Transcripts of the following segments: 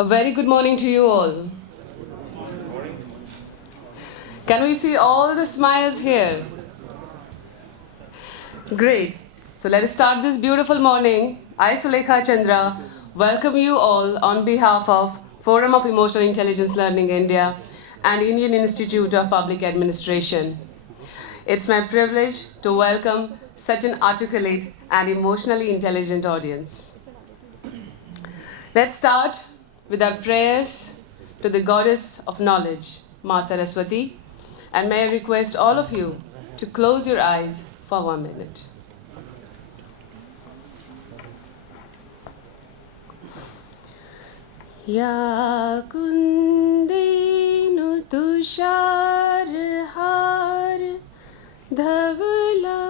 A very good morning to you all. Can we see all the smiles here? Great. So let us start this beautiful morning. I, Sulekha Chandra, welcome you all on behalf of Forum of Emotional Intelligence Learning India and Indian Institute of Public Administration. It's my privilege to welcome such an articulate and emotionally intelligent audience. Let's start with our prayers to the goddess of knowledge, Ma Saraswati, and may I request all of you to close your eyes for 1 minute. Ya kundenu tushar har dhavla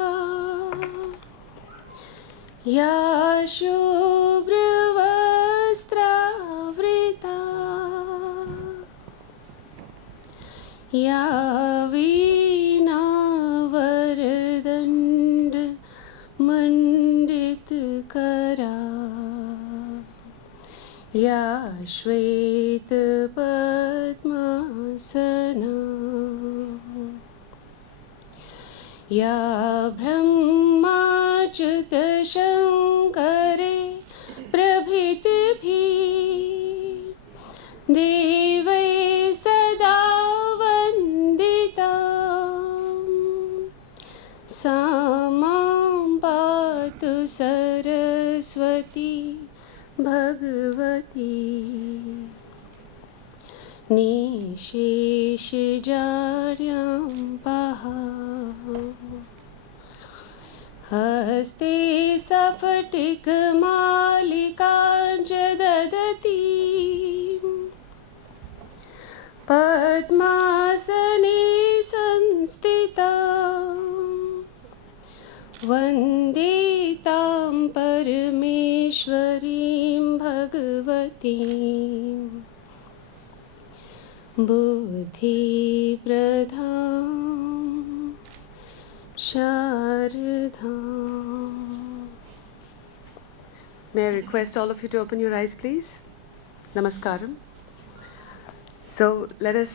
ya shubhra या वीणा वरदंड मंडित करा या श्वेत पद्मासना या ब्रह्माच्युत शंकरे प्रभृति भी देवै सदा सामां पातु सरस्वती भगवती निशेषजाड्यां पहा हस्ते सफटिकमालिकां च ददती पद्मासने संस्थिता वन्दे तां परमेश्वरीं भगवतीं बुद्धिप्रदां शारदाम्. May I request all of you to open your eyes, please? Namaskaram. So let us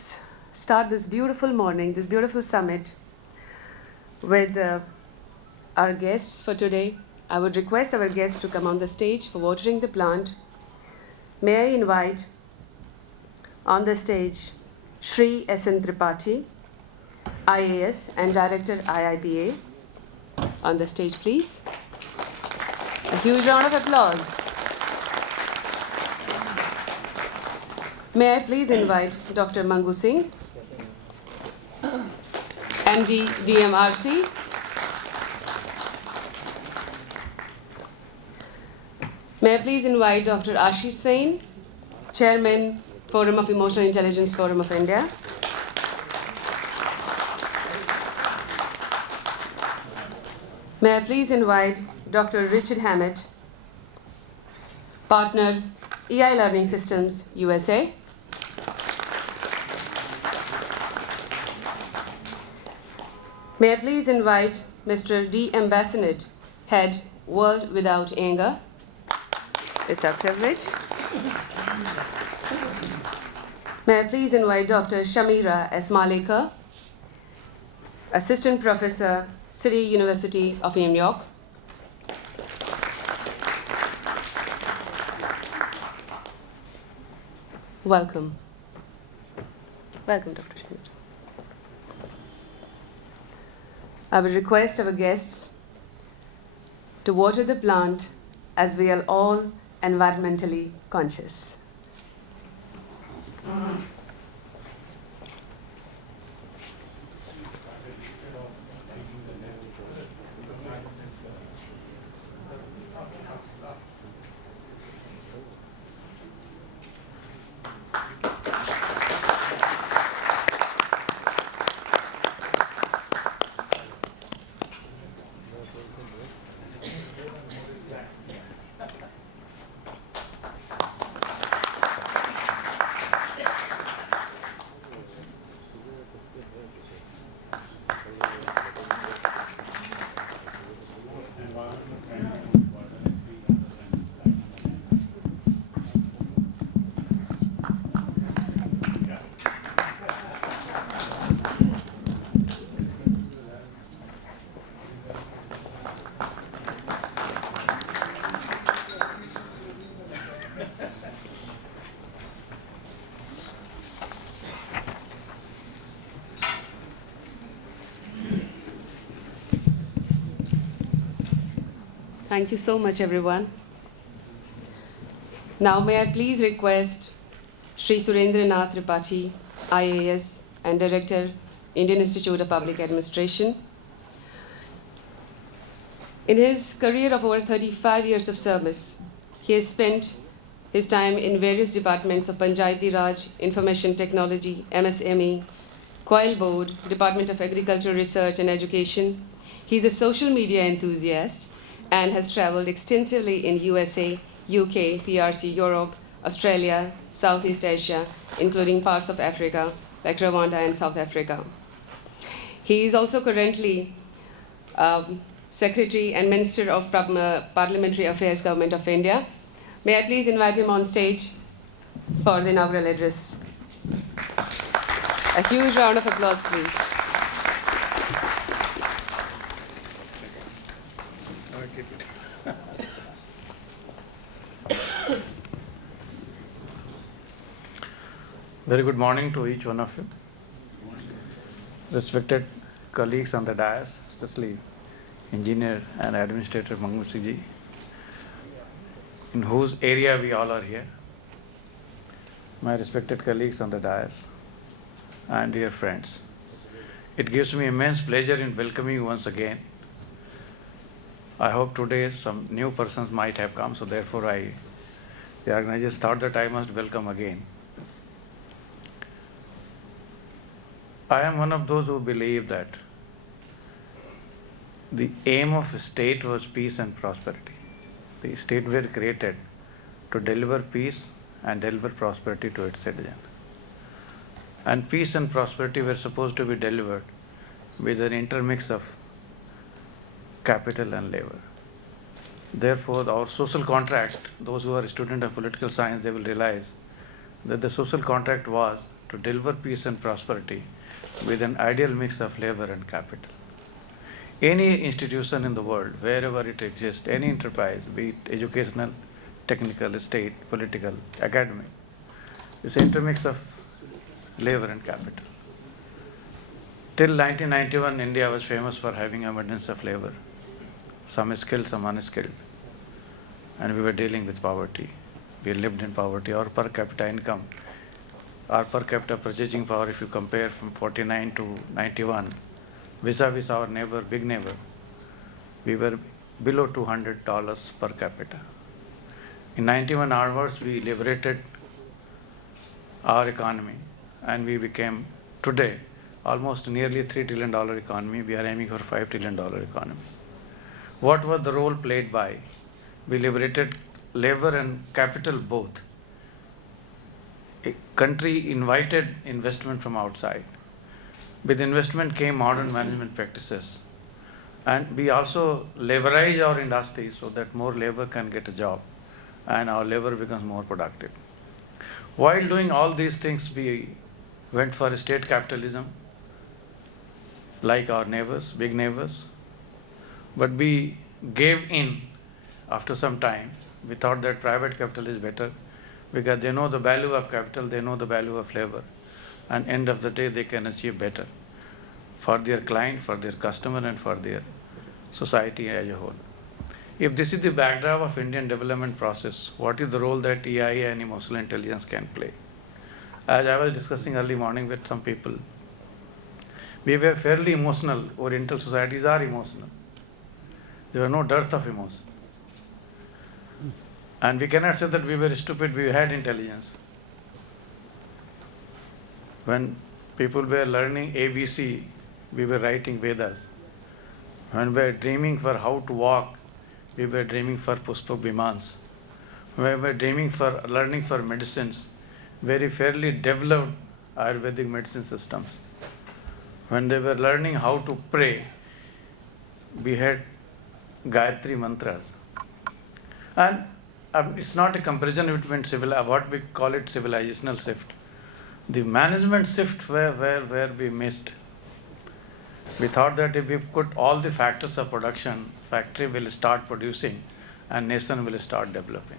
start this beautiful morning, this beautiful summit with our guests for today. I would request our guests to come on the stage for watering the plant. May I invite on the stage Shri S.N. Tripathi, IAS and Director IIPA. On the stage, please. A huge round of applause. May I please invite Dr. Mangu Singh, MD, DMRC. May I please invite Dr. Asha Singh, Chairman, Forum of Emotional Intelligence Forum of India. May I please invite Dr. Richard Hammett, Partner, EI Learning Systems, USA. May I please invite Mr. D. M. Bassinet, Head, World Without Anger. It's our privilege. May I please invite Dr. Shamira S. Malekar, Assistant Professor, City University of New York. Welcome. Welcome, Dr. Shamira. I would request our guests to water the plant as we are all environmentally conscious. Thank you so much, everyone. Now, may I please request Sri Surendranath Tripathi, IAS and Director, Indian Institute of Public Administration. In his career of over 35 years of service, he has spent his time in various departments of Panchayati Raj, Information Technology, MSME, Coil Board, Department of Agriculture Research and Education. He's a social media enthusiast and has traveled extensively in USA, UK, PRC, Europe, Australia, Southeast Asia, including parts of Africa, like Rwanda and South Africa. He is also currently Secretary and Minister of Parliamentary Affairs, Government of India. May I please invite him on stage for the inaugural address. A huge round of applause, please. Very good morning to each one of you. Respected colleagues on the dais, especially Engineer and Administrator Mangu ji, in whose area we all are here. My respected colleagues on the dais and dear friends. It gives me immense pleasure in welcoming you once again. I hope today some new persons might have come, so therefore the organizers thought that I must welcome again. I am one of those who believe that the aim of the state was peace and prosperity. The state were created to deliver peace and deliver prosperity to its citizens. And peace and prosperity were supposed to be delivered with an intermix of capital and labor. Therefore, our social contract, those who are students of political science, they will realize that the social contract was to deliver peace and prosperity with an ideal mix of labor and capital. Any institution in the world, wherever it exists, any enterprise, be it educational, technical, state, political, academic, is an intermix of labor and capital. Till 1991, India was famous for having abundance of labor, some skilled, some unskilled, and we were dealing with poverty. We lived in poverty. Our per capita income, our per capita purchasing power, if you compare from 49 to 91, vis-a-vis our neighbor, big neighbor, we were below $200 per capita. In 91 onwards, we liberated our economy and we became today almost nearly $3 trillion economy. We are aiming for $5 trillion economy. What was the role played by? We liberated labor and capital both. A country invited investment from outside. With investment came modern management practices. And we also leverage our industry so that more labor can get a job and our labor becomes more productive. While doing all these things, we went for state capitalism, like our neighbors, big neighbors. But we gave in after some time. We thought that private capital is better because they know the value of capital, they know the value of labor, and end of the day they can achieve better for their client, for their customer, and for their society as a whole. If this is the backdrop of Indian development process, what is the role that AI and emotional intelligence can play? As I was discussing early morning with some people, we were fairly emotional. Oriental societies are emotional. There was no dearth of emotion. And we cannot say that we were stupid, we had intelligence. When people were learning ABC, we were writing Vedas. When we were dreaming for how to walk, we were dreaming for Pushpak Bimans. When we were dreaming for learning for medicines, very fairly developed Ayurvedic medicine systems. When they were learning how to pray, we had Gayatri mantras. And it's not a comparison between what we call it civilizational shift. The management shift where we missed. We thought that if we put all the factors of production, factory will start producing and nation will start developing.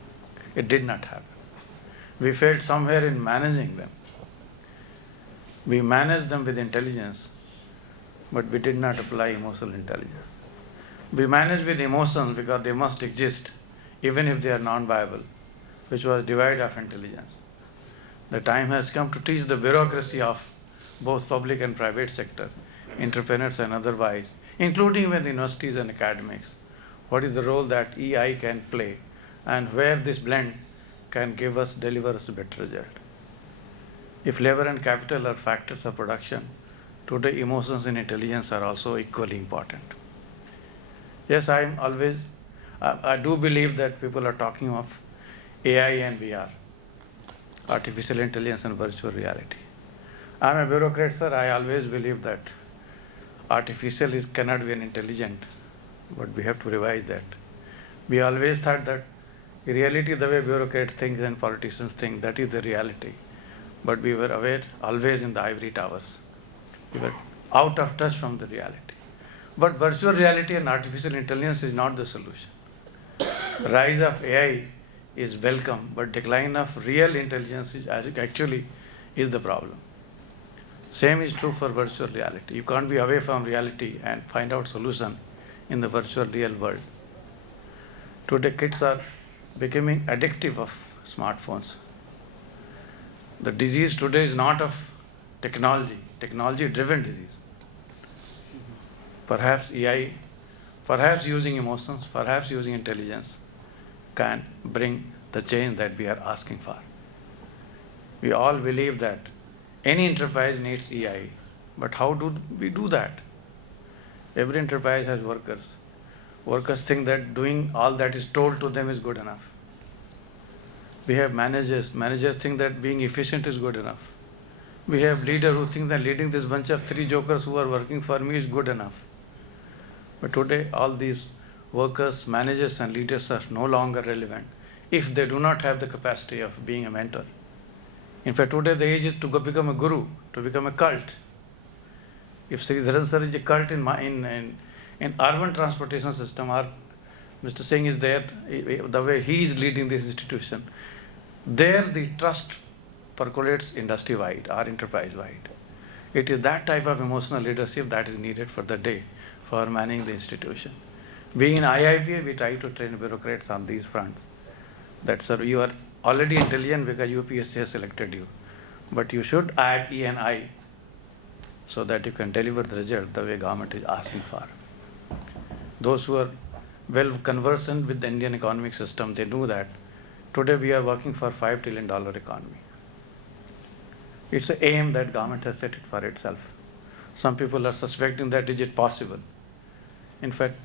It did not happen. We failed somewhere in managing them. We managed them with intelligence, but we did not apply emotional intelligence. We managed with emotions because they must exist, even if they are non-viable, which was divide of intelligence. The time has come to teach the bureaucracy of both public and private sector, entrepreneurs and otherwise, including with universities and academics, what is the role that EI can play and where this blend can deliver us a better result. If labor and capital are factors of production, today emotions and intelligence are also equally important. Yes, I do believe that people are talking of AI and VR, artificial intelligence and virtual reality. I'm a bureaucrat, sir. I always believe that artificial cannot be an intelligent, but we have to revise that. We always thought that reality, the way bureaucrats think and politicians think, that is the reality. But we were aware always in the ivory towers. We were out of touch from the reality. But virtual reality and artificial intelligence is not the solution. Rise of AI is welcome, but decline of real intelligence is the problem. Same is true for virtual reality. You can't be away from reality and find out solution in the virtual real world. Today kids are becoming addictive of smartphones. The disease today is not of technology driven disease. Perhaps AI, perhaps using emotions, perhaps using intelligence can bring the change that we are asking for. We all believe that any enterprise needs AI, but how do we do that? Every enterprise has workers. Workers think that doing all that is told to them is good enough. We have managers. Managers think that being efficient is good enough. We have leaders who think that leading this bunch of 3 jokers who are working for me is good enough. But today, all these workers, managers and leaders are no longer relevant if they do not have the capacity of being a mentor. In fact, today the age is to become a guru, to become a cult. If Sri Dharan sir is a cult in urban transportation system, or Mr. Singh is there, the way he is leading this institution, there the trust percolates industry-wide or enterprise-wide. It is that type of emotional leadership that is needed for the day for managing the institution. Being in IIPA, we try to train bureaucrats on these fronts. That, sir, you are already intelligent because UPSC has selected you. But you should add E and I so that you can deliver the result the way government is asking for. Those who are well conversant with the Indian economic system, they know that today we are working for $5 trillion economy. It's an aim that government has set it for itself. Some people are suspecting that is it possible. In fact,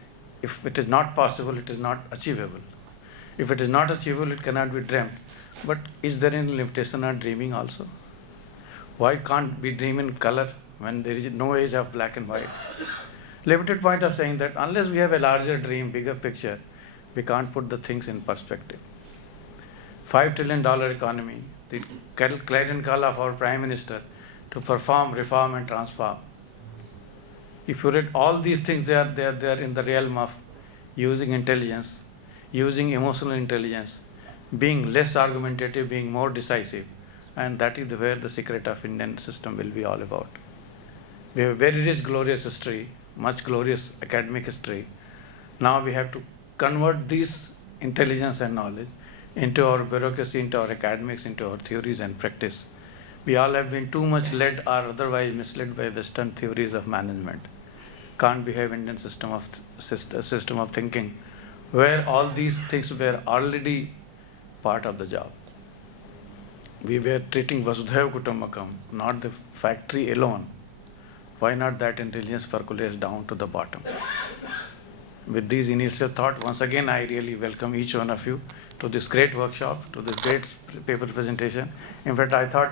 if it is not possible, it is not achievable. If it is not achievable, it cannot be dreamt. But is there any limitation on dreaming also? Why can't we dream in color when there is no age of black and white? Limited point of saying that unless we have a larger dream, bigger picture, we can't put the things in perspective. $5 trillion economy, the clarion call of our Prime Minister to perform, reform and transform. If you read all these things, they are in the realm of using intelligence, using emotional intelligence, being less argumentative, being more decisive, and that is where the secret of Indian system will be all about. We have a very rich, glorious history, much glorious academic history. Now we have to convert this intelligence and knowledge into our bureaucracy, into our academics, into our theories and practice. We all have been too much led or otherwise misled by Western theories of management. Can't behave Indian system of thinking, where all these things were already part of the job. We were treating Vasudhaiva Kutumbakam, not the factory alone. Why not that intelligence percolates down to the bottom? With these initial thoughts, once again I really welcome each one of you to this great workshop, to this great paper presentation. In fact, I thought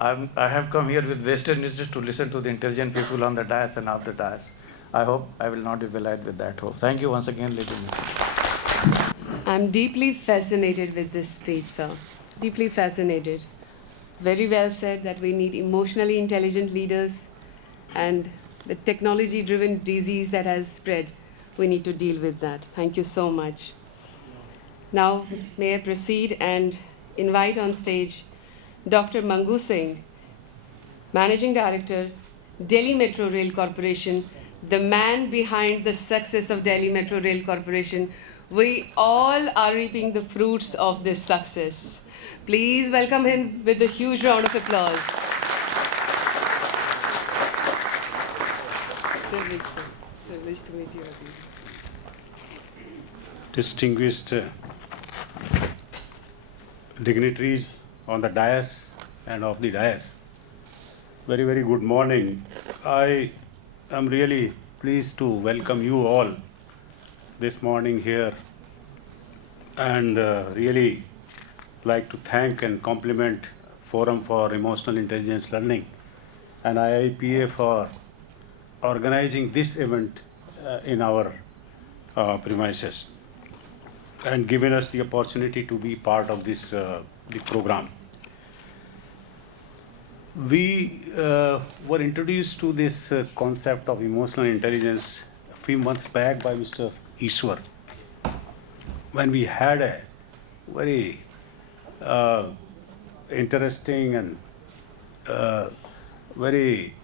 I have come here with vested interest to listen to the intelligent people on the dais and off the dais. I hope I will not be belied with that hope. Thank you once again, ladies and gentlemen. I'm deeply fascinated with this speech, sir. Deeply fascinated. Very well said that we need emotionally intelligent leaders, and the technology-driven disease that has spread, we need to deal with that. Thank you so much. Now, may I proceed and invite on stage Dr. Mangu Singh, Managing Director, Delhi Metro Rail Corporation, the man behind the success of Delhi Metro Rail Corporation. We all are reaping the fruits of this success. Please welcome him with a huge round of applause. Privileged to meet you again. Distinguished dignitaries on the dais and off the dais, very, very good morning. I am really pleased to welcome you all this morning here, and really like to thank and compliment Forum for Emotional Intelligence Learning and IIPA for organizing this event in our premises and giving us the opportunity to be part of this the program. We were introduced to this concept of emotional intelligence a few months back by Mr. Ishwar, when we had a very interesting and very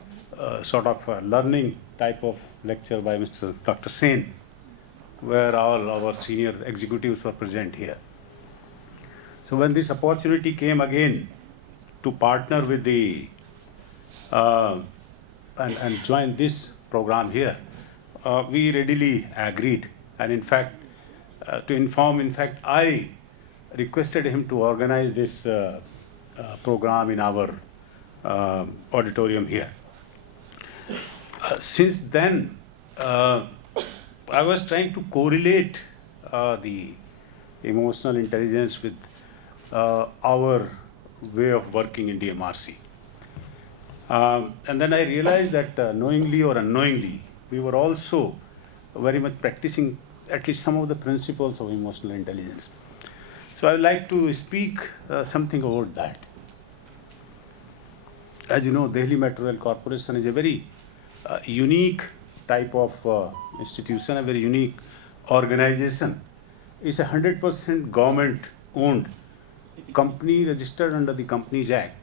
sort of learning type of lecture by Mr. Dr. Singh, where all our senior executives were present here. So when this opportunity came again to partner with the and join this program here, we readily agreed. And in fact, I requested him to organize this program in our auditorium here. Since then, I was trying to correlate the emotional intelligence with our way of working in DMRC. And then I realized that knowingly or unknowingly, we were also very much practicing at least some of the principles of emotional intelligence. So I would like to speak something about that. As you know, Delhi Metro Rail Corporation is a very unique type of institution, a very unique organization. It's a 100% government-owned company registered under the Companies Act.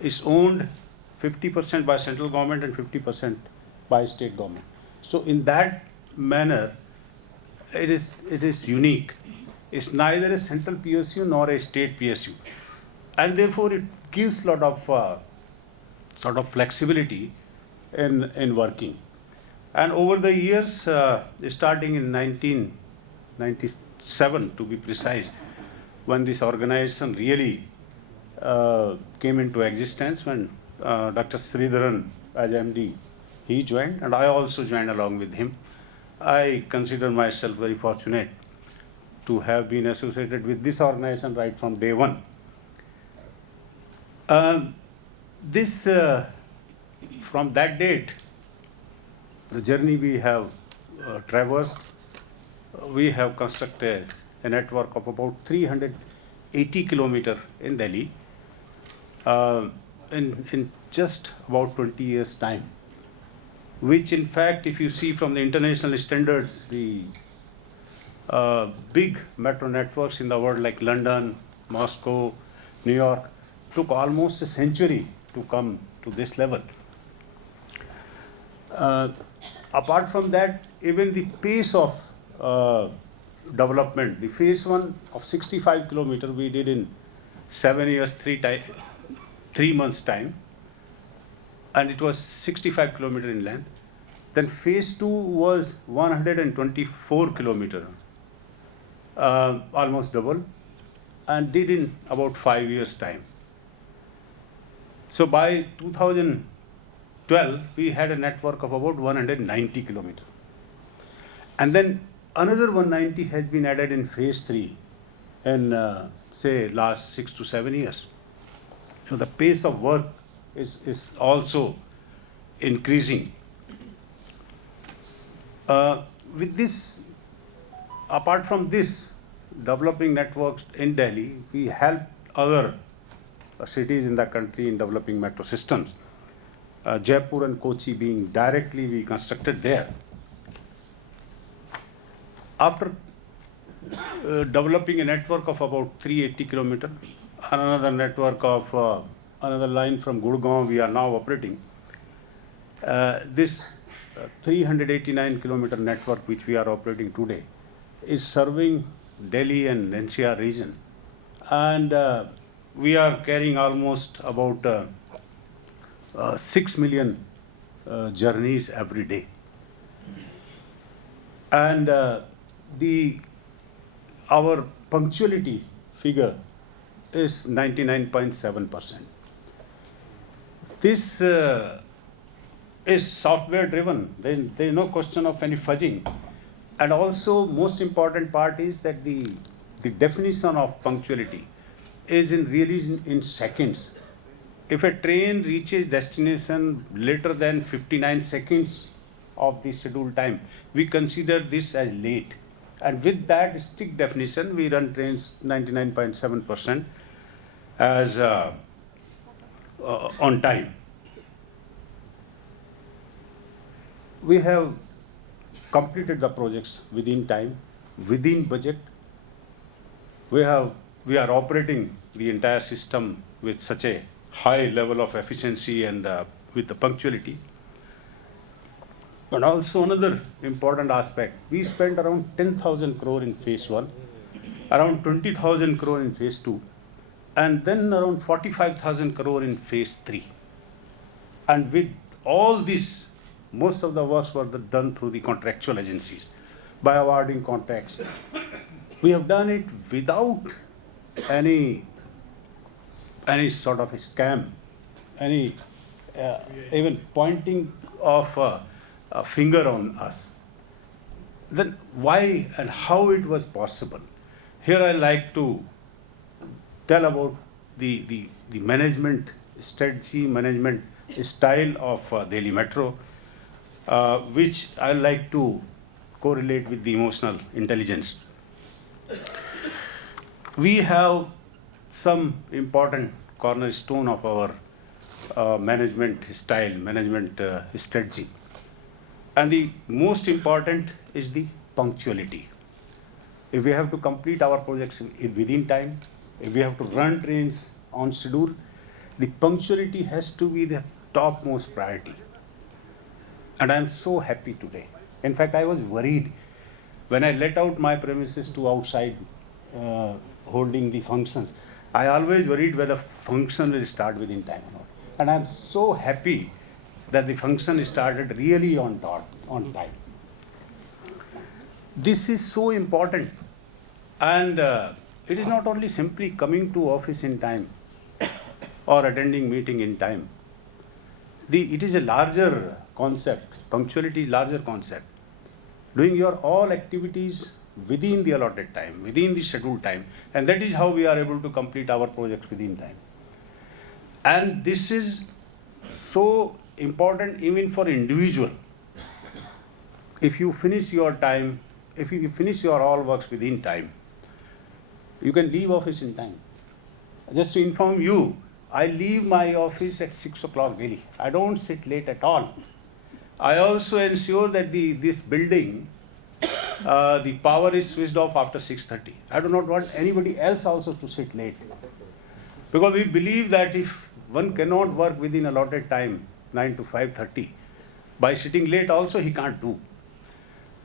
It's owned 50% by central government and 50% by state government. So in that manner, it is unique. It's neither a central PSU nor a state PSU, and therefore it gives a lot of sort of flexibility in working. And over the years, starting in 1997 to be precise, when this organization really came into existence, when Dr. Sridharan as MD, he joined, and I also joined along with him. I consider myself very fortunate to have been associated with this organization right from day one. From that date, the journey we have traversed, we have constructed a network of about 380 kilometers in Delhi in just about 20 years' time, which in fact, if you see from the international standards, the big metro networks in the world like London, Moscow, New York, took almost a century to come to this level. Apart from that, even the pace of development, the phase one of 65 kilometers we did in 7 years, 3 months' time, and it was 65 kilometer in length. Then phase 2 was 124 kilometer, almost double, and did in about 5 years' time. So by 2012, we had a network of about 190 kilometer. And then another 190 has been added in phase 3 in, say, last 6 to 7 years. So the pace of work is also increasing. With this, apart from this, developing networks in Delhi, we help other cities in the country in developing metro systems. Jaipur and Kochi being directly we constructed there. After developing a network of about 380 kilometers, another network of another line from Gurgaon we are now operating. This 389 kilometer network which we are operating today is serving Delhi and NCR region, and we are carrying almost about 6 million journeys every day. And our punctuality figure is 99.7%. This is software driven. There is no question of any fudging. And also, most important part is that the definition of punctuality is really in seconds. If a train reaches destination later than 59 seconds of the scheduled time, we consider this as late. And with that strict definition, we run trains 99.7% as on time. We have completed the projects within time, within budget. We are operating the entire system with such a high level of efficiency and with the punctuality. And also another important aspect, we spent around 10,000 crore in phase 1, around 20,000 crore in phase 2, and then around 45,000 crore in phase 3. And with all this, most of the works were done through the contractual agencies by awarding contracts. We have done it without any sort of a scam, any even pointing of a finger on us. Then why and how it was possible? Here I like to tell about the management strategy, management style of Delhi Metro, which I like to correlate with the emotional intelligence. We have some important cornerstone of our management style, management strategy. And the most important is the punctuality. If we have to complete our projects within time, if we have to run trains on schedule, the punctuality has to be the topmost priority. And I am so happy today. In fact, I was worried when I let out my premises to outside holding the functions. I always worried whether function will start within time or not. And I am so happy that the function started really on time. This is so important. And it is not only simply coming to office in time or attending meeting in time. It is a larger concept. Punctuality is larger concept. Doing your all activities within the allotted time, within the scheduled time, and that is how we are able to complete our projects within time. And this is so important even for individual. If you finish your time, if you finish your all works within time, you can leave office in time. Just to inform you, I leave my office at 6 o'clock daily. I don't sit late at all. I also ensure that this building, the power is switched off after 6:30. I do not want anybody else also to sit late. Because we believe that if one cannot work within allotted time, 9 to 5:30, by sitting late also he can't do.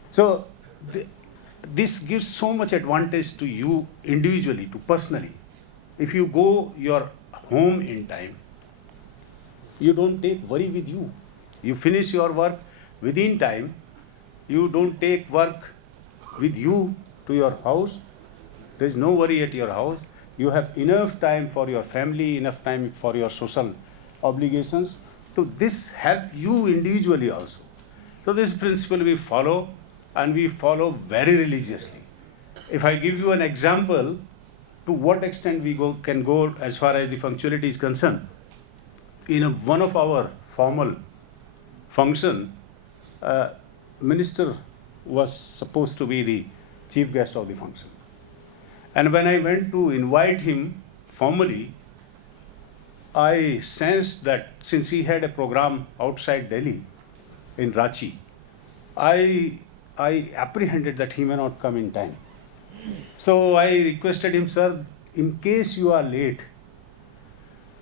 So this gives so much advantage to you individually, to personally. If you go your home in time, You don't take worry with you. You finish your work within time. You don't take work with you to your house. There is no worry at your house. You have enough time for your family, enough time for your social obligations. So this helps you individually also. So this principle we follow, and we follow very religiously. If I give you an example to what extent we can go as far as the punctuality is concerned, in one of our formal function, minister was supposed to be the chief guest of the function. And when I went to invite him formally, I sensed that since he had a program outside Delhi, in Ranchi, I apprehended that he may not come in time. So I requested him, sir, in case you are late,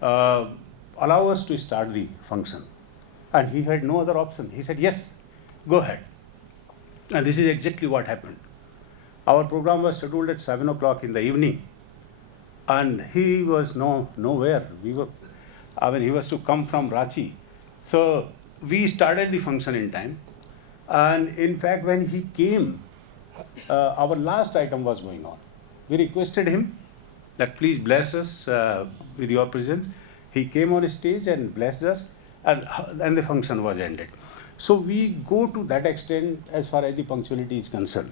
allow us to start the function. And he had no other option. He said, yes, go ahead. And this is exactly what happened. Our program was scheduled at 7 o'clock in the evening, and he was nowhere. He was to come from Ranchi. So we started the function in time. And in fact, when he came, our last item was going on. We requested him that please bless us with your presence. He came on stage and blessed us, and the function was ended. So we go to that extent as far as the punctuality is concerned.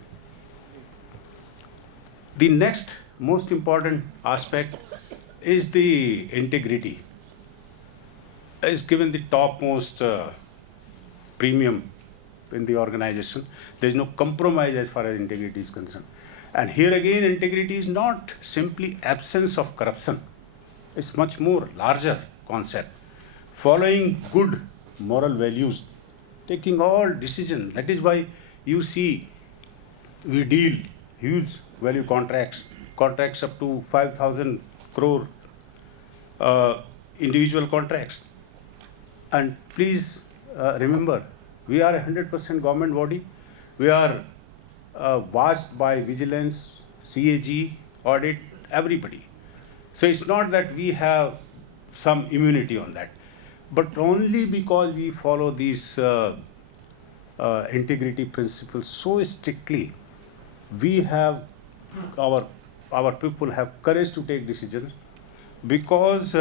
The next most important aspect is the integrity. Is given the topmost premium in the organization. There is no compromise as far as integrity is concerned. And here again, integrity is not simply absence of corruption. It's much more larger concept. Following good moral values, taking all decisions. That is why you see we deal huge value contracts up to 5,000 crore individual contracts. And please remember, we are a 100% government body. We are watched by vigilance, CAG, audit, everybody. So it's not that we have some immunity on that, but only because we follow these integrity principles so strictly, we have our people have courage to take decisions, because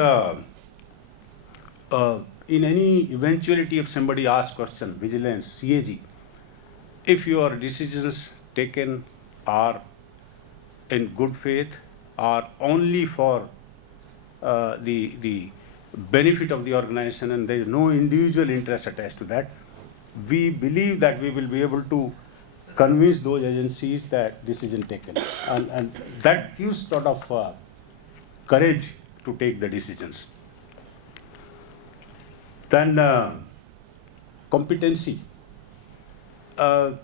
in any eventuality, if somebody asks question, vigilance, CAG, if your decisions taken are in good faith, are only for the benefit of the organization, and there is no individual interest attached to that, we believe that we will be able to convince those agencies that decision taken, and that gives sort of courage to take the decisions. Then competency. There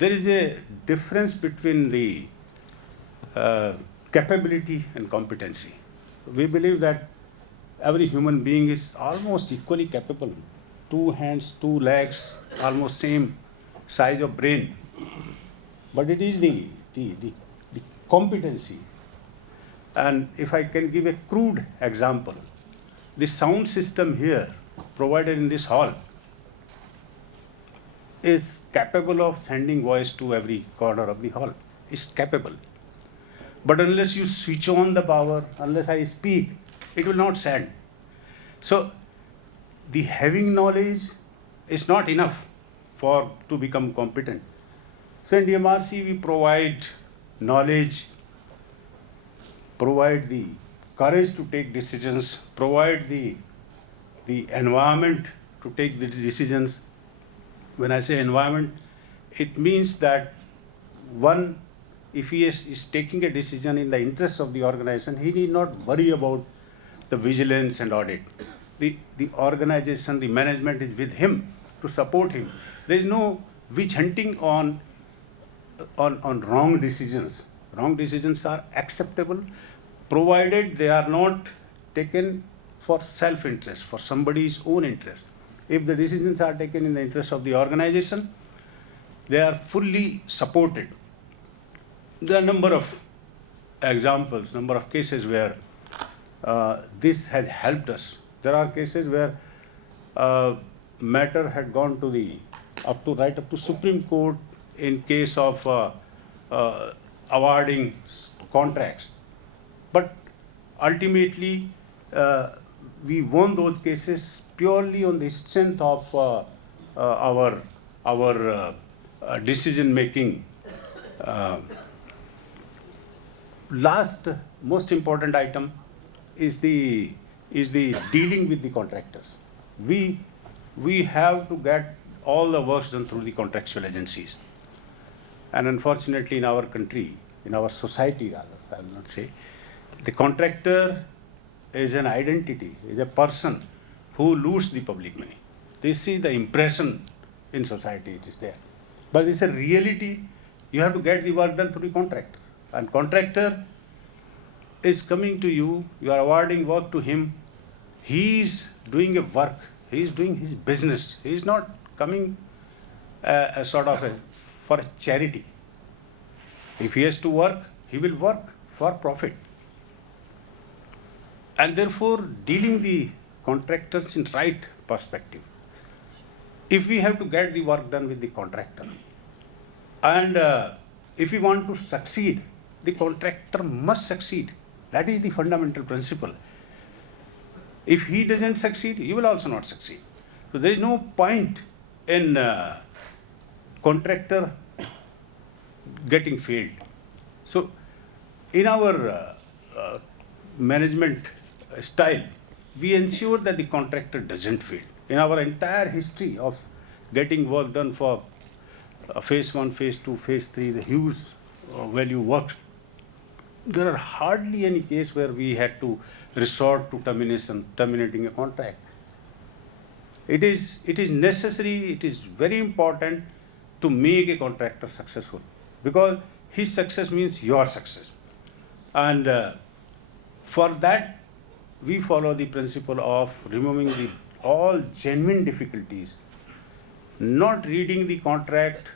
is a difference between the capability and competency. We believe that every human being is almost equally capable. 2 hands, 2 legs, almost same size of brain. But it is the competency. And if I can give a crude example, the sound system here provided in this hall is capable of sending voice to every corner of the hall. It's capable. But unless you switch on the power, unless I speak, it will not send. So the having knowledge is not enough to become competent. So in DMRC we provide knowledge, provide the courage to take decisions, provide the environment to take the decisions. When I say environment, it means that one, if he is taking a decision in the interest of the organization, he need not worry about the vigilance and audit. The organization, the management is with him to support him. There is no witch hunting on wrong decisions. Wrong decisions are acceptable, provided they are not taken for self-interest, for somebody's own interest. If the decisions are taken in the interest of the organization, they are fully supported. There are a number of cases where this has helped us. There are cases where matter had gone to the right up to Supreme Court in case of awarding contracts. But ultimately, we won those cases purely on the strength of our decision making. Last most important item is the dealing with the contractors. We have to get all the works done through the contractual agencies. And unfortunately, in our country, in our society rather, I will not say, the contractor is an identity, is a person who loots the public money. This is the impression in society, it is there. But it's a reality. You have to get the work done through the contractor. And contractor is coming to you, you are awarding work to him. He is doing a work, he is doing his business. He is not coming for a charity. If he has to work, he will work for profit. And therefore, dealing the contractors in right perspective. If we have to get the work done with the contractor, and if we want to succeed, the contractor must succeed. That is the fundamental principle. If he doesn't succeed, you will also not succeed. So there is no point in contractor getting failed. So in our management style, we ensure that the contractor doesn't fail. In our entire history of getting work done for phase 1, phase 2, phase 3, the huge value work, there are hardly any case where we had to resort to terminating a contract. It is necessary, it is very important to make a contractor successful, because his success means your success. And for that, we follow the principle of removing all genuine difficulties, not reading the contract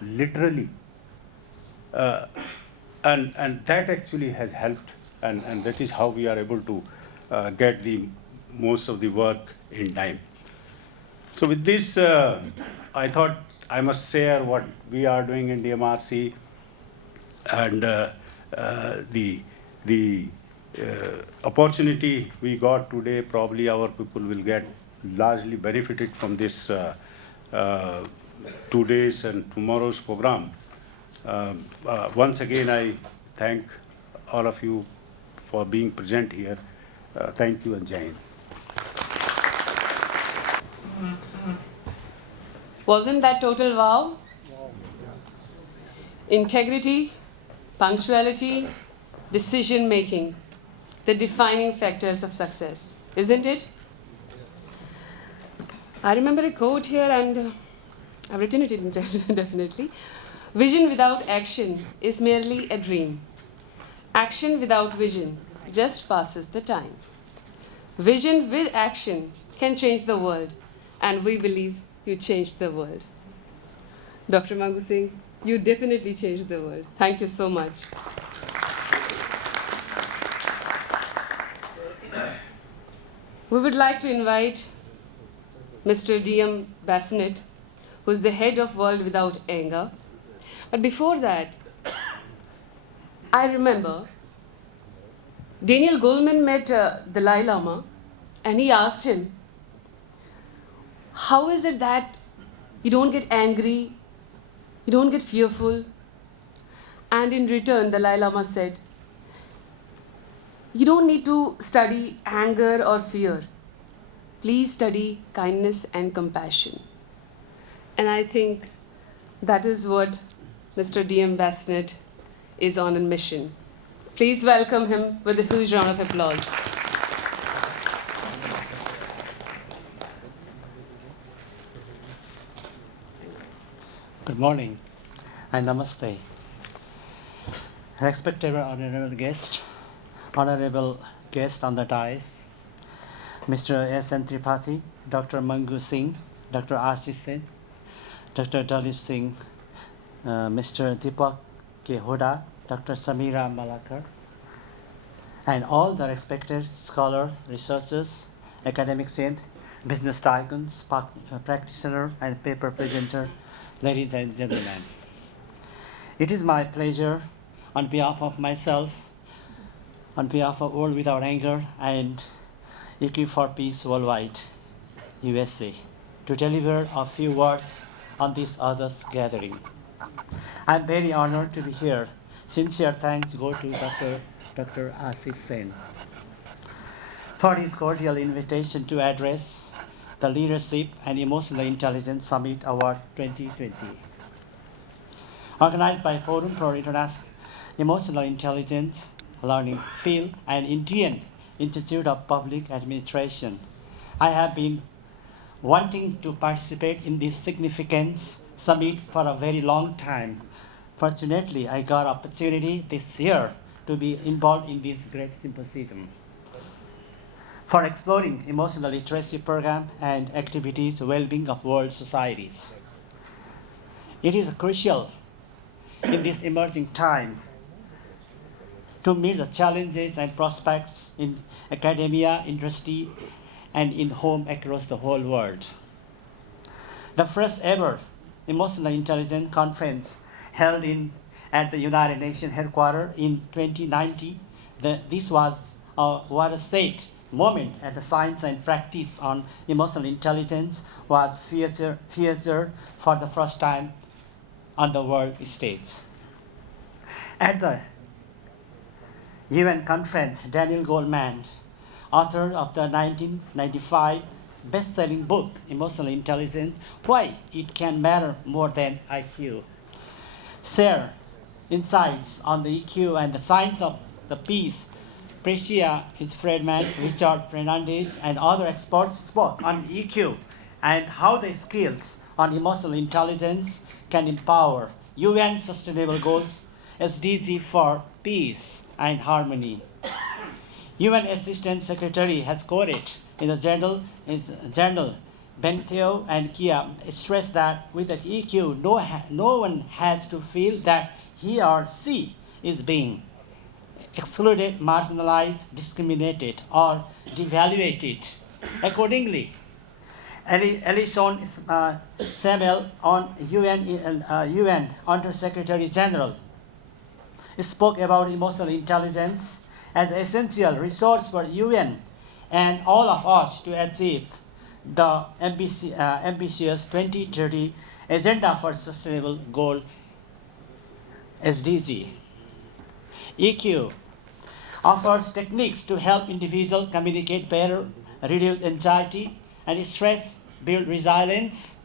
literally. And that actually has helped, and that is how we are able to get the most of the work in time. So with this, I thought I must share what we are doing in DMRC, and the opportunity we got today. Probably our people will get largely benefited from this 2 days and tomorrow's program. Once again, I thank all of you for being present here. Thank you and Jai Hind. Wasn't that total wow? Integrity, punctuality, decision making, the defining factors of success, isn't it? I remember a quote here, and I've written it in definitely. Vision without action is merely a dream. Action without vision just passes the time. Vision with action can change the world, and we believe you changed the world. Dr. Mangu Singh, you definitely changed the world. Thank you so much. We would like to invite Mr. D.M. Bassinet, who is the head of World Without Anger. But before that, I remember Daniel Goleman met Dalai Lama, and he asked him, how is it that you don't get angry, you don't get fearful? And in return, Dalai Lama said, you don't need to study anger or fear. Please study kindness and compassion. And I think that is what Mr. D.M. Bassinet is on a mission. Please welcome him with a huge round of applause. Good morning and namaste. Respected honorable guest on the dais, Mr. S.N. Tripathi, Dr. Mangu Singh, Dr. Asha Singh, Dr. Dalip Singh, Mr. Deepak K. Huda, Dr. Samira Malakar, and all the respected scholars, researchers, academic saints, business tycoons, practitioner, and paper presenter, ladies and gentlemen. It is my pleasure, on behalf of myself, on behalf of World Without Anger and EQ for Peace Worldwide, USA, to deliver a few words on this Others gathering. I am very honored to be here. Sincere thanks go to Dr. Asha Singh for his cordial invitation to address the Leadership and Emotional Intelligence Summit Award 2020. Organized by Forum for International Emotional Intelligence Learning Field and Indian Institute of Public Administration, I have been wanting to participate in this significant summit for a very long time. Fortunately, I got opportunity this year to be involved in this great symposium for exploring emotional literacy program and activities well-being of world societies. It is crucial in this emerging time to meet the challenges and prospects in academia, industry, and in home across the whole world. The first ever Emotional Intelligence Conference held at the United Nations headquarters in 2019, this was a watershed moment as the science and practice on emotional intelligence was featured for the first time on the world stage. At the UN conference, Daniel Goleman, author of the 1995 best-selling book, Emotional Intelligence, Why It Can Matter More Than IQ, shared insights on the EQ and the science of the peace. Precia Friedman, Richard Fernandez, and other experts spoke on EQ and how the skills on emotional intelligence can empower UN Sustainable Goals, SDG for peace and harmony. UN Assistant Secretary has quoted in the journal Benteo and Kia stressed that with the EQ, no one has to feel that he or she is being excluded, marginalized, discriminated, or devaluated. Accordingly, Alison Samuel, UN Under Secretary General, spoke about emotional intelligence as an essential resource for UN and all of us to achieve the ambitious 2030 Agenda for Sustainable Goal, SDG. EQ offers techniques to help individuals communicate better, reduce anxiety and stress, build resilience,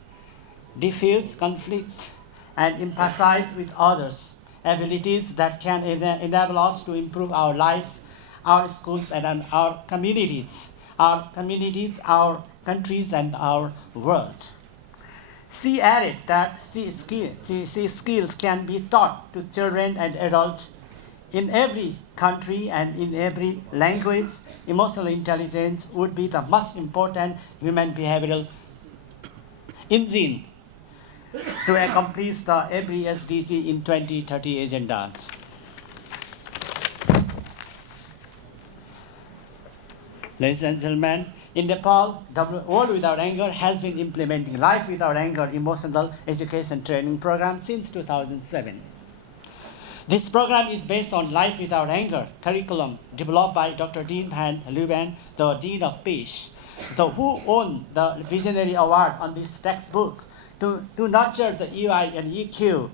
diffuse conflict, and empathize with others, abilities that can enable us to improve our lives, our schools, and our communities, our countries, and our world. She added that these skills can be taught to children and adults in every country and in every language. Emotional intelligence would be the most important human behavioral engine to accomplish the every SDG in 2030 agendas. Ladies and gentlemen, in Nepal, World Without Anger has been implementing Life Without Anger emotional education training program since 2007. This program is based on Life Without Anger curriculum developed by Dr. Dean Van Leeuwen, the Dean of Peace, who won the Visionary Award on this textbook to nurture the EI and EQ.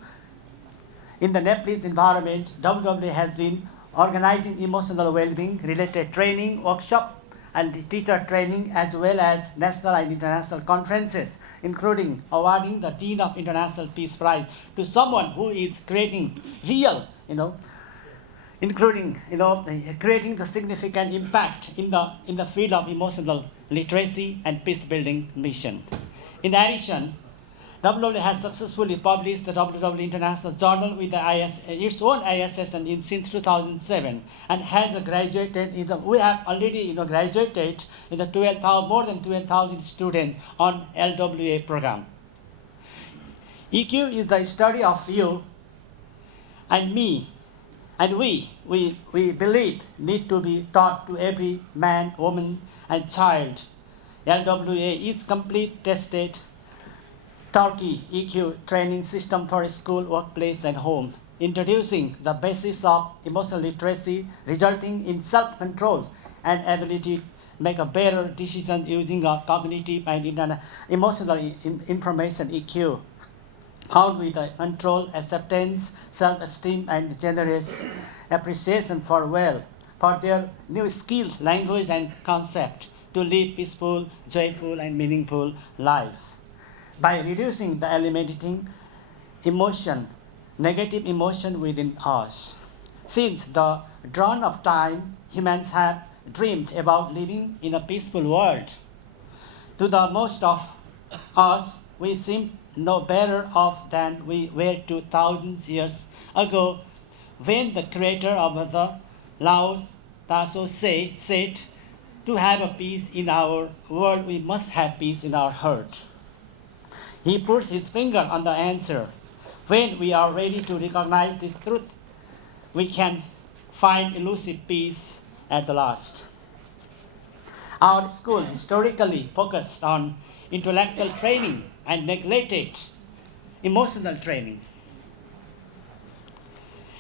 In the Nepalese environment, WWA has been organizing emotional well-being related training, workshop, and teacher training, as well as national and international conferences, including awarding the Dean of International Peace Prize to someone who is creating real, creating the significant impact in the field of emotional literacy and peace building mission. In addition, WWA has successfully published the WWA International Journal with its own ISSN since 2007 and has graduated. We have already graduated in the more than 12,000 students on LWA program. EQ is the study of you and me, and we believe need to be taught to every man, woman, and child LWA is complete tested Turkey EQ training system for school, workplace, and home, introducing the basis of emotional literacy, resulting in self-control and ability to make a better decision using a cognitive and emotional information EQ, found with the control, acceptance, self-esteem, and generous appreciation for their new skills, language, and concept to live peaceful, joyful, and meaningful life. By reducing the eliminating emotion, negative emotion within us. Since the dawn of time, humans have dreamed about living in a peaceful world. To the most of us, we seem no better off than we were 2,000 years ago, when the creator of the Lao Tzu said, to have a peace in our world, we must have peace in our heart. He puts his finger on the answer. When we are ready to recognize this truth, we can find elusive peace at the last. Our school historically focused on intellectual training and neglected emotional training.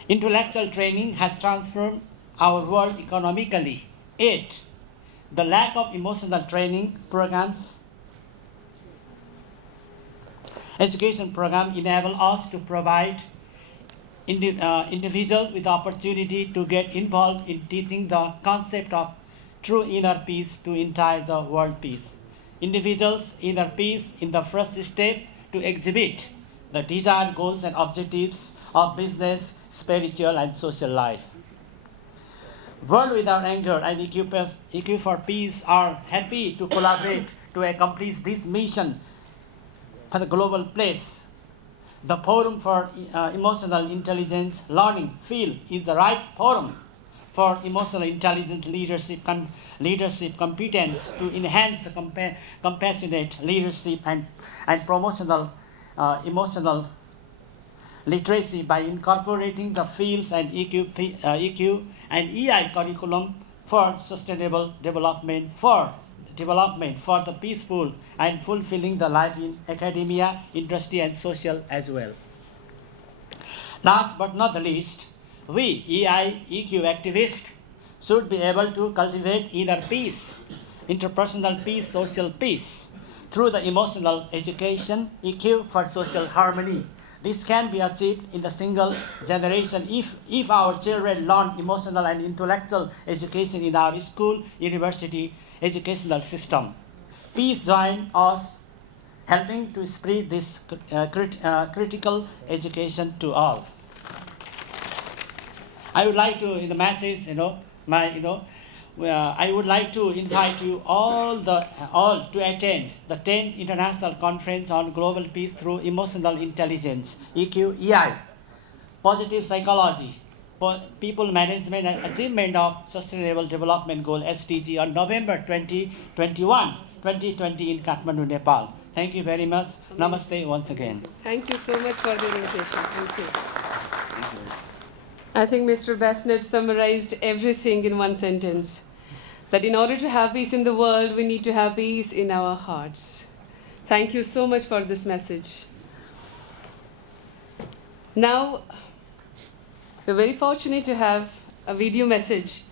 Intellectual training has transformed our world economically, yet the lack of emotional training programs, education program enable us to provide individuals with the opportunity to get involved in teaching the concept of true inner peace to entire the world peace. Individuals' inner peace in the first step to exhibit the desired goals and objectives of business, spiritual, and social life. World without anger and EQ for peace are happy to collaborate to accomplish this mission for the global place. The Forum for Emotional Intelligence Learning field is the right forum for emotional intelligence leadership competence to enhance the compassionate leadership and promotional emotional literacy by incorporating the fields and EQ and EI curriculum for sustainable development for the peaceful and fulfilling the life in academia, industry, and social as well. Last but not the least, we EI EQ activists should be able to cultivate inner peace, interpersonal peace, social peace through the emotional education EQ for social harmony. This can be achieved in a single generation if our children learn emotional and intellectual education in our school, university, educational system. Please join us helping to spread this critical education to all. I would like to, in the message, I would like to invite you all to attend the 10th International Conference on Global Peace through Emotional Intelligence, EQ-EI, Positive Psychology, People Management and Achievement of Sustainable Development Goal, SDG, on November 2020 in Kathmandu, Nepal. Thank you very much. Namaste once again. Thank you so much for the invitation. Thank you. I think Mr. Basnet summarized everything in one sentence. That in order to have peace in the world, we need to have peace in our hearts. Thank you so much for this message. Now, we're very fortunate to have a video message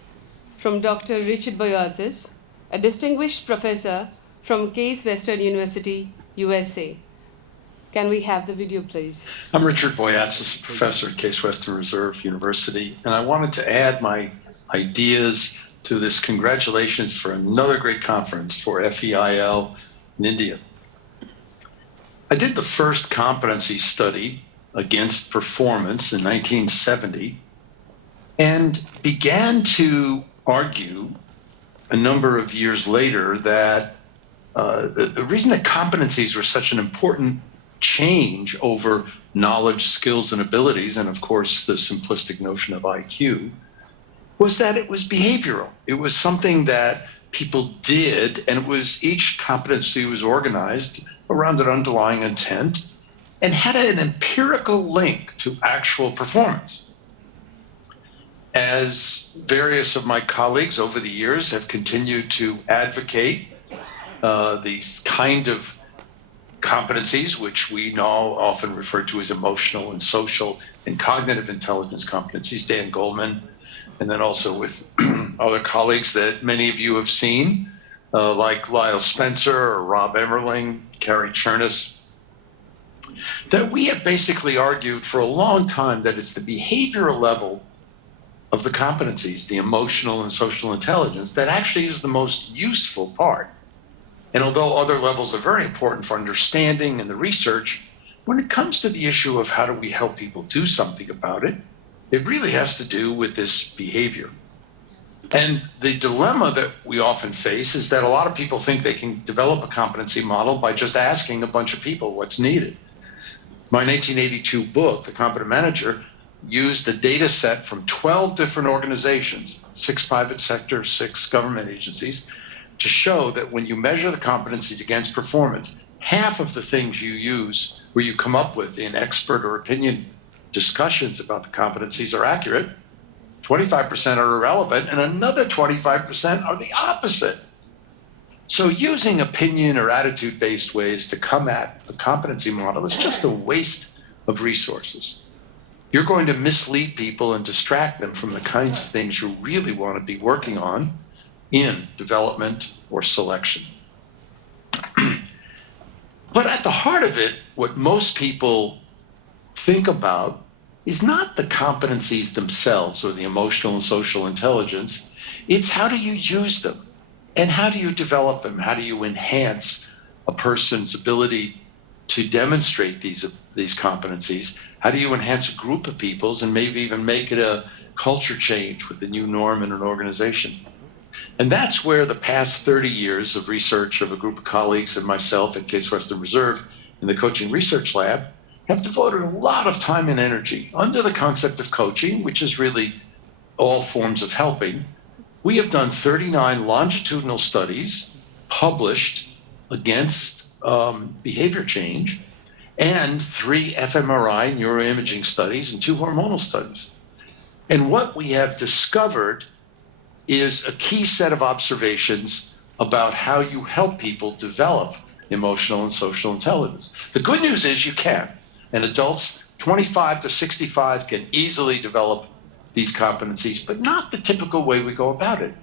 from Dr. Richard Boyatzis, a distinguished professor from Case Western University, USA. Can we have the video, please? I'm Richard Boyatzis, professor at Case Western Reserve University, and I wanted to add my ideas to this congratulations for another great conference for FEIL in India. I did the first competency study against performance in 1970 and began to argue a number of years later that the reason that competencies were such an important change over knowledge, skills, and abilities, and of course the simplistic notion of IQ, was that it was behavioral. It was something that people did, and it was each competency was organized around an underlying intent and had an empirical link to actual performance. As various of my colleagues over the years have continued to advocate these kind of competencies, which we now often refer to as emotional and social and cognitive intelligence competencies, Dan Goldman, and then also with other colleagues that many of you have seen, like Lyle Spencer or Rob Emmerling, Carrie Chernis, that we have basically argued for a long time that it's the behavioral level of the competencies, the emotional and social intelligence, that actually is the most useful part. And although other levels are very important for understanding and the research, when it comes to the issue of how do we help people do something about it, it really has to do with this behavior. And the dilemma that we often face is that a lot of people think they can develop a competency model by just asking a bunch of people what's needed. My 1982 book, The Competent Manager, used a data set from 12 different organizations, 6 private sector, 6 government agencies, to show that when you measure the competencies against performance, half of the things you use, or you come up with in expert or opinion discussions about the competencies are accurate, 25% are irrelevant, and another 25% are the opposite. So using opinion or attitude-based ways to come at a competency model is just a waste of resources. You're going to mislead people and distract them from the kinds of things you really want to be working on in development or selection. But at the heart of it, what most people think about is not the competencies themselves or the emotional and social intelligence. It's how do you use them and how do you develop them? How do you enhance a person's ability to demonstrate these competencies? How do you enhance a group of people's and maybe even make it a culture change with the new norm in an organization? And that's where the past 30 years of research of a group of colleagues and myself at Case Western Reserve in the Coaching Research Lab have devoted a lot of time and energy under the concept of coaching, which is really all forms of helping. We have done 39 longitudinal studies published against behavior change, and 3 fMRI neuroimaging studies and 2 hormonal studies. And what we have discovered is a key set of observations about how you help people develop emotional and social intelligence. The good news is you can, and adults 25 to 65 can easily develop these competencies, but not the typical way we go about it.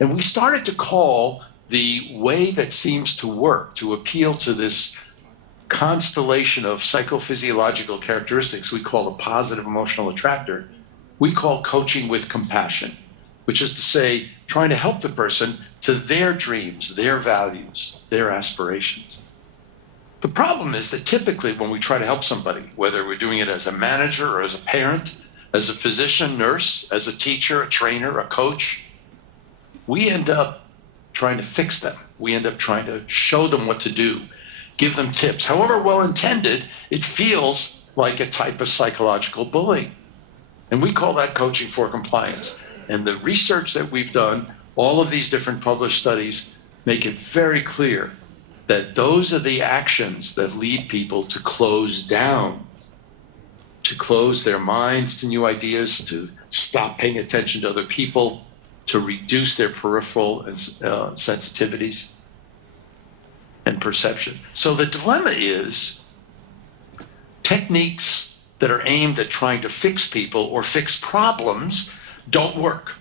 And we started to call the way that seems to work to appeal to this constellation of psychophysiological characteristics we call a positive emotional attractor, we call coaching with compassion, which is to say, trying to help the person to their dreams, their values, their aspirations. The problem is that typically when we try to help somebody, whether we're doing it as a manager or as a parent, as a physician, nurse, as a teacher, a trainer, a coach, we end up trying to fix them. We end up trying to show them what to do, give them tips. However well-intended, it feels like a type of psychological bullying. And we call that coaching for compliance. And the research that we've done, all of these different published studies, make it very clear that those are the actions that lead people to close down, to close their minds to new ideas, to stop paying attention to other people, to reduce their peripheral sensitivities and perception. So the dilemma is techniques that are aimed at trying to fix people or fix problems don't work.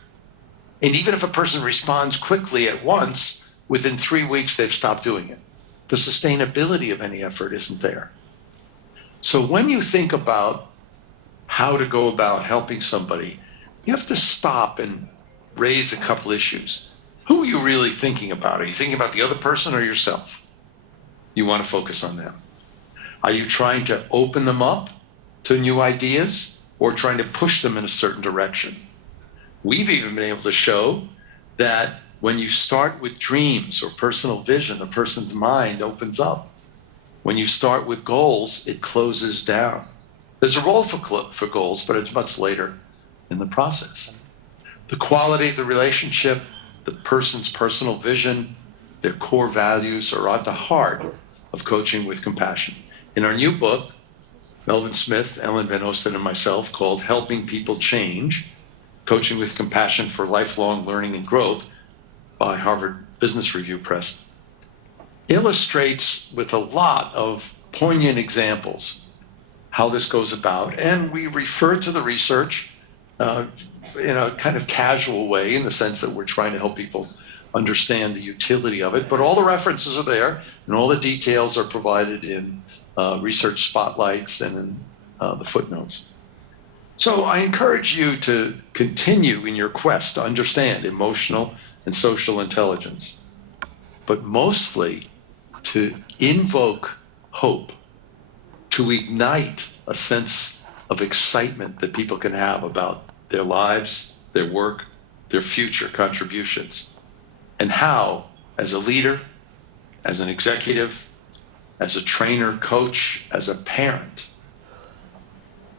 And even if a person responds quickly at once, within 3 weeks they've stopped doing it. The sustainability of any effort isn't there. So when you think about how to go about helping somebody, you have to stop and raise a couple issues. Who are you really thinking about? Are you thinking about the other person or yourself? You want to focus on them. Are you trying to open them up to new ideas or trying to push them in a certain direction? We've even been able to show that when you start with dreams or personal vision, a person's mind opens up. When you start with goals, it closes down. There's a role for goals, but it's much later in the process. The quality of the relationship, the person's personal vision, their core values are at the heart of coaching with compassion. In our new book, Melvin Smith, Ellen Van Osten, and myself, called Helping People Change, Coaching with Compassion for Lifelong Learning and Growth by Harvard Business Review Press, illustrates with a lot of poignant examples how this goes about. And we refer to the research in a kind of casual way, in the sense that we're trying to help people understand the utility of it. But all the references are there, and all the details are provided in research spotlights and in the footnotes. So I encourage you to continue in your quest to understand emotional and social intelligence, but mostly to invoke hope, to ignite a sense of excitement that people can have about their lives, their work, their future contributions, and how, as a leader, as an executive, as a trainer, coach, as a parent,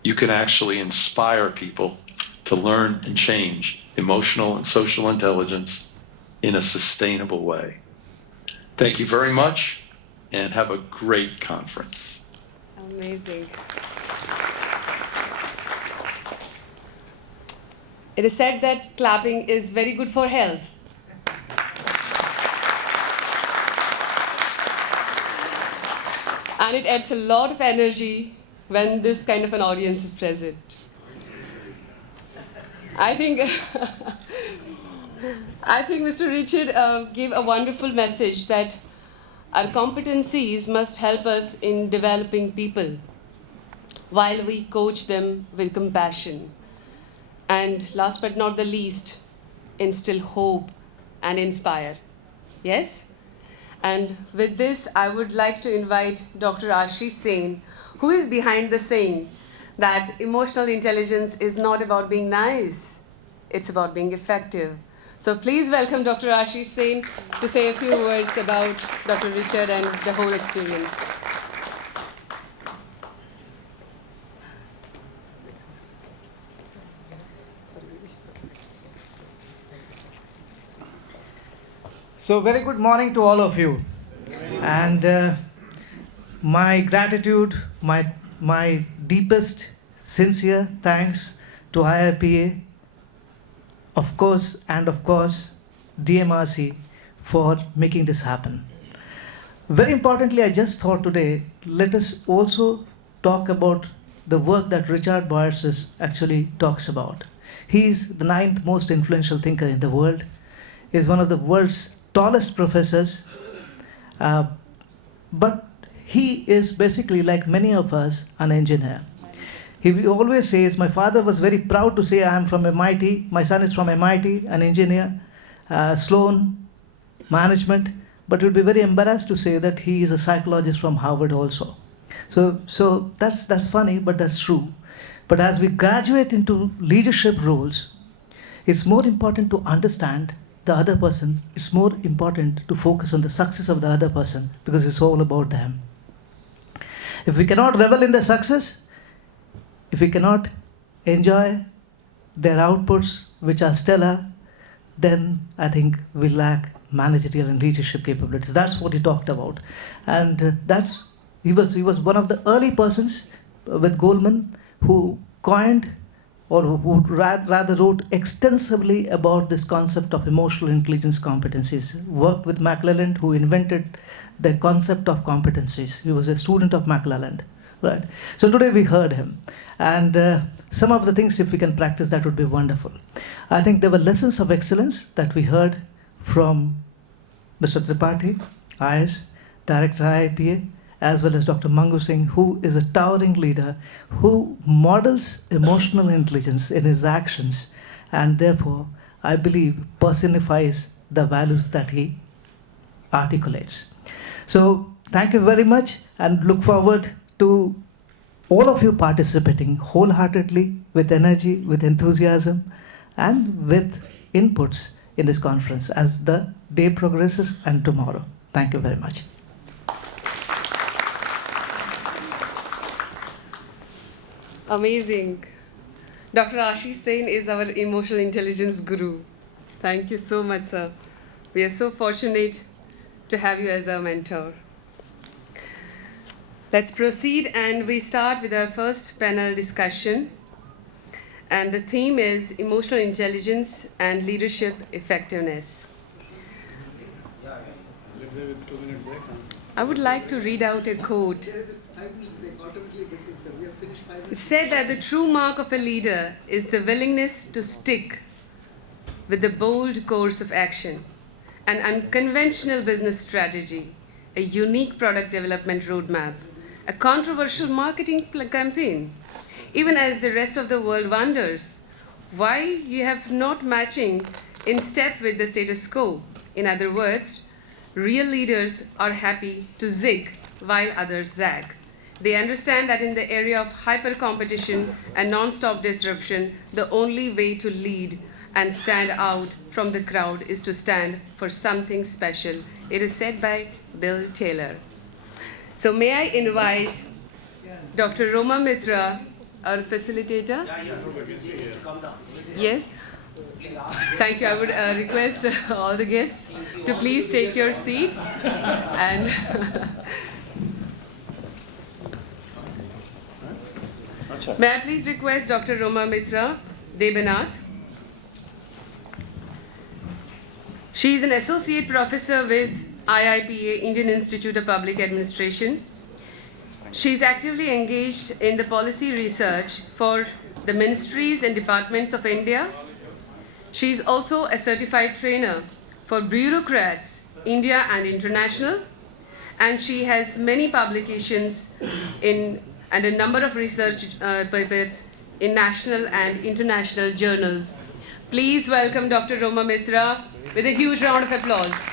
you can actually inspire people to learn and change emotional and social intelligence in a sustainable way. Thank you very much, and have a great conference. Amazing. It is said that clapping is very good for health. And it adds a lot of energy when this kind of an audience is present. I think Mr. Richard gave a wonderful message that our competencies must help us in developing people while we coach them with compassion. And last but not the least, instill hope and inspire. Yes? And with this, I would like to invite Dr. Asha Singh, who is behind the saying that emotional intelligence is not about being nice, it's about being effective. So please welcome Dr. Asha Singh to say a few words about Dr. Richard and the whole experience. So very good morning to all of you. And my gratitude, my deepest, sincere thanks to IIPA, of course, DMRC for making this happen. Very importantly, I just thought today, let us also talk about the work that Richard Byers actually talks about. He is the 9th most influential thinker in the world. He is one of the world's tallest professors, but he is basically, like many of us, an engineer. He always says, my father was very proud to say, I am from MIT, my son is from MIT, an engineer, Sloan management, but he would be very embarrassed to say that he is a psychologist from Harvard also. So that's funny, but that's true. But as we graduate into leadership roles, it's more important to understand the other person. It's more important to focus on the success of the other person, because it's all about them. If we cannot revel in their success, if we cannot enjoy their outputs, which are stellar, then I think we lack managerial and leadership capabilities. That's what he talked about. And he was one of the early persons with Goldman who coined, or who rather wrote extensively about this concept of emotional intelligence competencies. Worked with McClelland, who invented the concept of competencies. He was a student of McClelland, right? So today we heard him. And some of the things, if we can practice, that would be wonderful. I think there were lessons of excellence that we heard from Mr. Tripathi, IS, Director IIPA, as well as Dr. Mangu Singh, who is a towering leader, who models emotional intelligence in his actions, and therefore, I believe, personifies the values that he articulates. So, thank you very much, and look forward to all of you participating wholeheartedly, with energy, with enthusiasm, and with inputs in this conference as the day progresses and tomorrow. Thank you very much. Amazing. Dr. Asha Singh is our emotional intelligence guru. Thank you so much, sir. We are so fortunate to have you as our mentor. Let's proceed, and we start with our first panel discussion. And the theme is emotional intelligence and leadership effectiveness. I would like to read out a quote. It said that the true mark of a leader is the willingness to stick with the bold course of action, an unconventional business strategy, a unique product development roadmap, a controversial marketing campaign, even as the rest of the world wonders why you have not matching in step with the status quo. In other words, real leaders are happy to zig while others zag. They understand that in the area of hyper competition and non-stop disruption, the only way to lead and stand out from the crowd is to stand for something special. It is said by Bill Taylor. So may I invite Dr. Roma Mitra, our facilitator? Yes? Thank you. I would request all the guests to please take your seats. And may I please request Dr. Roma Mitra Debanath. She is an associate professor with IIPA, Indian Institute of Public Administration. She is actively engaged in the policy research for the ministries and departments of India. She is also a certified trainer for bureaucrats, India and international, and she has many publications and a number of research papers in national and international journals. Please welcome Dr. Roma Mitra with a huge round of applause.